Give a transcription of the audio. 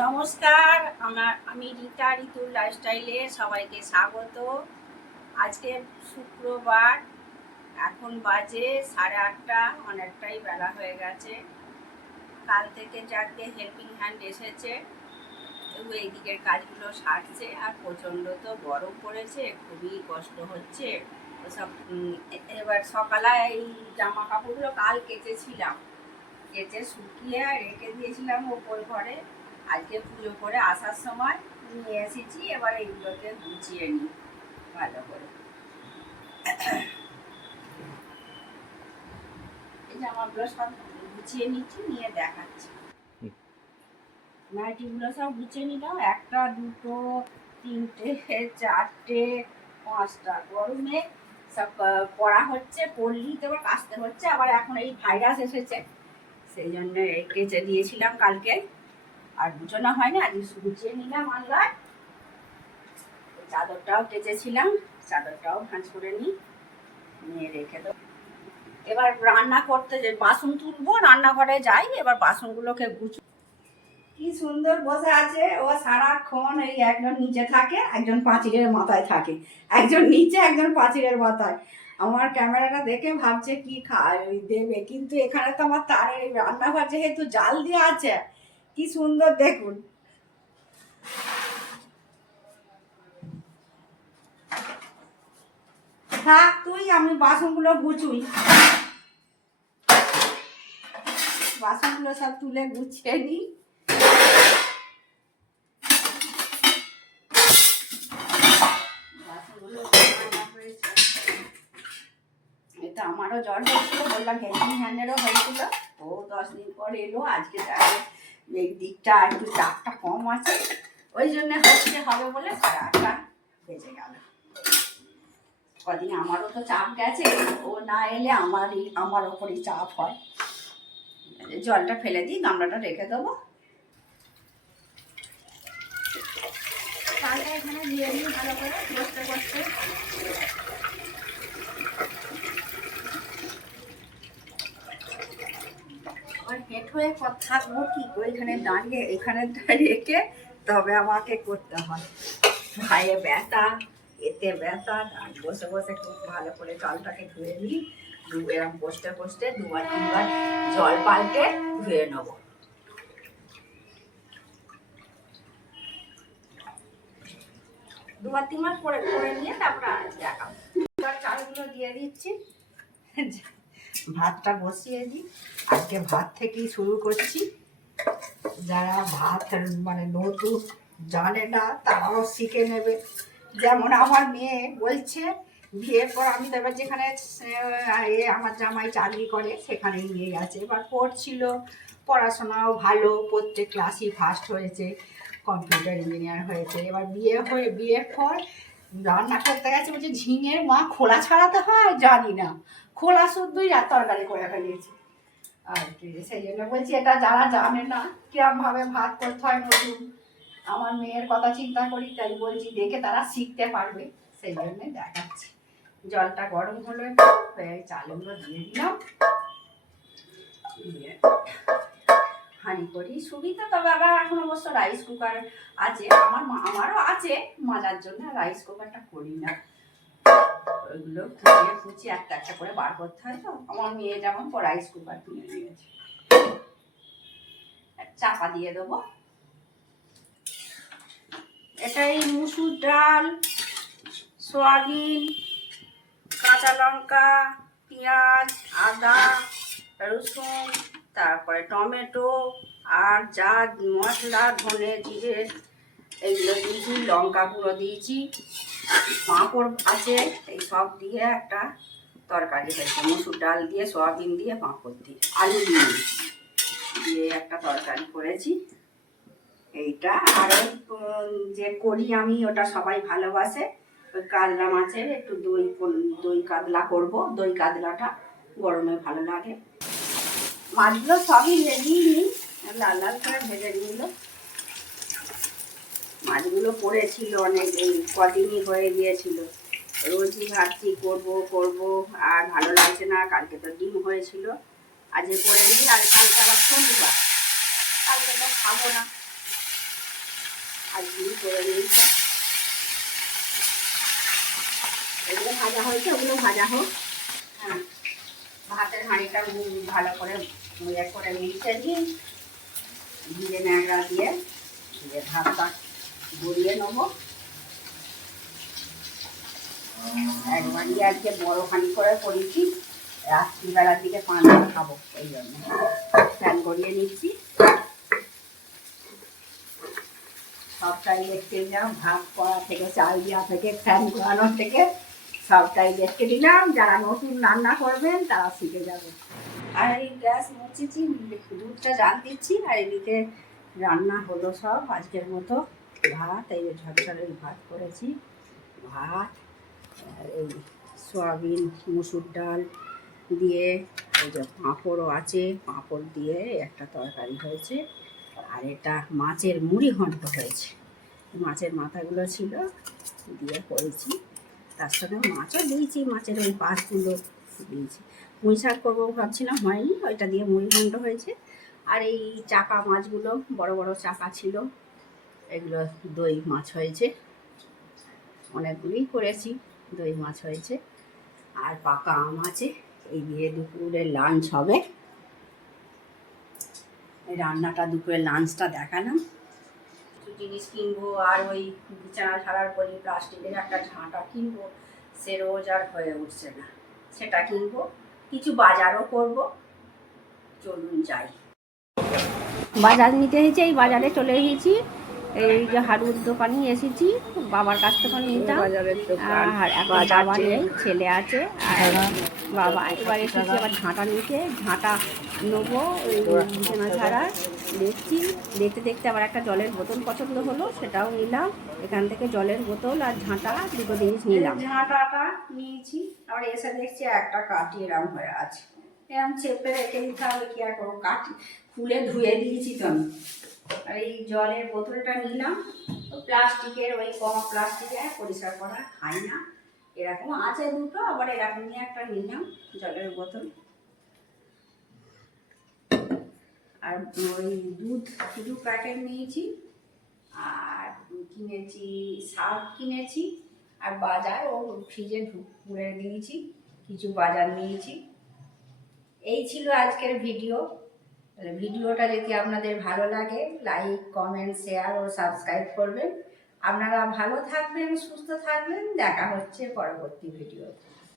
নমস্কার, আমি রীতা ঋতুর লাইফস্টাইলে সবাইকে স্বাগত। আজকে শুক্রবার, এখন বাজে 8:30, অনেকটাই বেলা হয়ে গেছে। কাল থেকে যাকে হেল্পিং হ্যান্ড এসেছে, এই দিকের কাজগুলো সারছে। আর প্রচণ্ড তো গরম পড়েছে, খুবই কষ্ট হচ্ছে সব। এবার সকালে এই জামা কাপড়গুলো কাল কেচেছিলাম, কেচে শুকিয়ে রেখে দিয়েছিলাম ওপর ঘরে। আজকে পুজো করে আসার সময় নিয়ে এসেছি, এবার এইগুলোকে গুছিয়ে নিই ভালো করে। এই জামাগুলো সব গুছিয়ে নিচ্ছি, নিয়ে দেখাচ্ছি। নাইটিগুলো সব গুছিয়ে নিলাম, 1টা 2টো 3টে 4টে 5টা। গরমে সব পড়া হচ্ছে, পড়লেই তো আবার কাচতে হচ্ছে। আবার এখন এই ভাইরাস এসেছে, সেই জন্য কেচে দিয়েছিলাম কালকে, আর গুছানো হয় না, আজ গুছিয়ে নিলাম। আনলাম চাদরটাও কেচেছিলাম, চাদরটাও ভাঁজ করে নিয়ে রেখে দেবো। এবার রান্না করতে যে বাসন তুলবো, রান্নাঘরে যাই, এবার বাসনগুলোকে গুছ। কি সুন্দর বসে আছে ও সারাক্ষণ। এই একজন নিচে থাকে, একজন পাঁচিলের মাথায় থাকে, একজন নিচে একজন পাঁচিলের মাথায়। আমার ক্যামেরাটা দেখে ভাবছে কি দেবে, কিন্তু এখানে তো আমার তারের রান্নাঘর যেহেতু জাল দেওয়া আছে, কি সুন্দর দেখুন। থাক তুই, আমি বাসনগুলো গুছুই। বাসনগুলো সব তুলে গুছিয়ে নিই। এটা আমারও জ্বর হয়েছিল, বললাম হেল্পিং হ্যান্ডেরও হয়েছিল। ও 10 দিন পর এলো। আজকে তাহলে এই দিকটা একটু চাপটা কম আছে, ওই জন্য হচ্ছে হবে বলে 8:30 বেজে গেল। কদিন আমারও তো চাপ গেছে, ও না এলে আমার ওপরই চাপ হয়। জলটা ফেলে দিই, গামলাটা রেখে দেবো। তাহলে এখানে দিয়ে দিই ভালো করে কষতে কষতে। আর হেঁট হয়ে থাকবো কি ওইখানে দাঁড়িয়ে, এখানে রেখে তবে আমাকে করতে হয়। ভাইয়ে ব্যথা, এতে ব্যথা, বসে বসে খুব ভালো করে জলটাকে ধুয়ে নিই। এরকম কষতে কষতে 2-3বার জল পাল্টে ধুয়ে নেবো। 2-3বার করে নিয়ে তারপরে দেখাবো। এবার চালগুলো দিয়ে দিচ্ছি, ভাতটা বসিয়ে দিই। আজকে ভাত থেকেই শুরু করছি। যারা ভাত মানে নতুন জানে না, তারাও শিখে নেবে। যেমন আমার মেয়ে বলছে, বিয়ের পর আমি তো এবার যেখানে আমার জামাই চাকরি করে সেখানেই নিয়ে গেছে। এবার পড়ছিল, পড়াশোনাও ভালো, প্রত্যেক ক্লাসই ফার্স্ট হয়েছে, কম্পিউটার ইঞ্জিনিয়ার হয়েছে। এবার বিয়ের পর রান্না করতে গেছে, বলছে ঝিঙের মা খোলা ছাড়াতে হয়, জানি না, খোলা শুদ্ধই তরকারি করে ফেলেছি আর কি। সেই জন্য বলছি, এটা যারা জানে না কিরমভাবে ভাত করতে হয় নতুন, আমার মেয়ের কথা চিন্তা করি, তাই বলছি দেখে তারা শিখতে পারবে, সেই জন্যে দেখাচ্ছি। জলটা গরম হলো, চালগুলো দিয়ে দিলাম, দিয়ে হাঁড়ি করি সুবিধা। তবে আবার এখন অবশ্য রাইস কুকার আছে, আমারও আছে মাজার জন্য, রাইস কুকারটা করি না। ওইগুলো খুঁচিয়ে একটা একটা করে বার করতে হয়। তো আমার মেয়ে যেমন রাইস কুকার কিনে নিয়েছে। চাপা দিয়ে দেবো। এটাই মুসুর ডাল, সয়াবিন, কাঁচা লঙ্কা, পেঁয়াজ, আদা, রসুন, তারপরে টমেটো, আর যা মশলা, ধনে জিরে, এইগুলো দিয়েছি, লঙ্কা গুঁড়ো দিয়েছি, পাঁপড় আছে, এই সব দিয়ে একটা তরকারি হয়েছে। মুসুর ডাল দিয়ে, সয়াবিন দিয়ে, পাঁপড় দিয়ে, আলু দিয়ে একটা তরকারি করেছি। এইটা আর যে করি আমি, ওটা সবাই ভালোবাসে, ওই কাতলা মাছের একটু দই কাতলা করব। দই কাতলাটা গরমে ভালো লাগে। মাছগুলো সবই ভেজেই নিই, লাল লাল করে ভেজে নিল। মাছগুলো পড়েছিল অনেক, এই কদিনই হয়ে গিয়েছিল। রোজই ভাবছি করব, আর ভালো লাগছে না। কালকে তো ডিম হয়েছিল, আজকে করে নিই। আর কালকে আবার শনিবার, কালকে তো খাবো না। আর কি করে নিয়েছে, এগুলো ভাজা হয়েছে, ওগুলো ভাজা হোক। হ্যাঁ, ভাতের হাঁড়িটা ভালো করে মিশিয়ে দিই, জিরে ন্যাংরা দিয়ে ভাতটা গড়িয়ে নেবো। একবারই আজকে বড় খানি করে করেছি, রাত্রিবেলার দিকে পাঁচটা খাবো, এই জন্য ফ্যান গড়িয়ে নিচ্ছি। সবটাই দেখতে দিলাম, ভাত করা থেকে, চাল দেওয়া থেকে, ফ্যান ঘোরানো থেকে সবটাই দেখতে দিলাম। যারা নতুন রান্না করবেন তারা শিখে যাবে। আর এই গ্যাস মুছেছি, দুধটা জাল দিচ্ছি, আর এদিকে রান্না হলো সব আজকের মতো। ভাত, এই ঝরঝরে ভাত করেছি, ভাত আর এই সয়াবিন মুসুর ডাল দিয়ে, এই যে পাঁপড়ও আছে, পাঁপড় দিয়ে একটা তরকারি হয়েছে। আর এটা মাছের মুড়ি ঘন্ট হয়েছে, মাছের মাথাগুলো ছিল দিয়ে করেছি, তার সঙ্গে মাছও দিয়েছি, মাছের ওই পাশগুলো দিয়েছি। পুঁই শাক করবো ভাবছিলাম, হয়নি, ওইটা দিয়ে মুড়ি ঘন্ট হয়েছে। আর এই চাকা মাছগুলো বড় বড় চাকা ছিল, এগুলো দই মাছ হয়েছে, অনেকগুলোই করেছি, দই মাছ হয়েছে। আর পাকা আম আছে, এই দিয়ে দুপুরের লাঞ্চ হবে। এই রান্নাটা দুপুরের লাঞ্চটা দেখালাম। কিছু জিনিস কিনবো, আর ওই বিছানা ছাড়ার পরে প্লাস্টিকের একটা ঝাঁটা কিনবো, সে রোজ আর হয়ে উঠছে না, সেটা কিনবো। কিছু বাজারও করব, চলুন যাই। বাজার নিতে হয়েছে, এই বাজারে চলে এসেছি। এই যে হাড়ুর দোকানে এসেছি, বাবার কাছ থেকে নিতাম। আর এখন বাবা নেই, ছেলে আছে আর বাবা। এবার এসেছি আবার ঝাঁটা নিতে, ঝাঁটা নেবো বিছানা ছাড়া। দেখছি, দেখতে দেখতে আবার একটা জলের বোতল পছন্দ হলো, সেটাও নিলাম। এখান থেকে জলের বোতল আর ঝাঁটা দুটো জিনিস নিলাম। ঝাঁটাটা নিয়েছি, আবার এসে দেখছি একটা কাঠি এরম হয়ে আছে, এরম চেপে রেখে দিতে হবে, কি আর করবো, কাঠি খুলে ধুয়ে দিয়েছি তো আমি। আর এই জলের বোতলটা নিলাম, প্লাস্টিকের, ওই কম প্লাস্টিকের, পরিষ্কার করা খাই না। এরকম আছে দুটো, আবার এরকমই একটা নিলাম জলের বোতল। আর ওই দুধ 2 প্যাকেট নিয়েছি, আর কিনেছি শাক কিনেছি, আর বাজার ও ফ্রিজে ভরে দিয়েছি, কিছু বাজার নিয়েছি। এই ছিল আজকের ভিডিও। তাহলে ভিডিওটা যদি আপনাদের ভালো লাগে, লাইক, কমেন্ট, শেয়ার ও সাবস্ক্রাইব করবেন। আপনারা ভালো থাকবেন, সুস্থ থাকবেন, দেখা হচ্ছে পরবর্তী ভিডিওতে।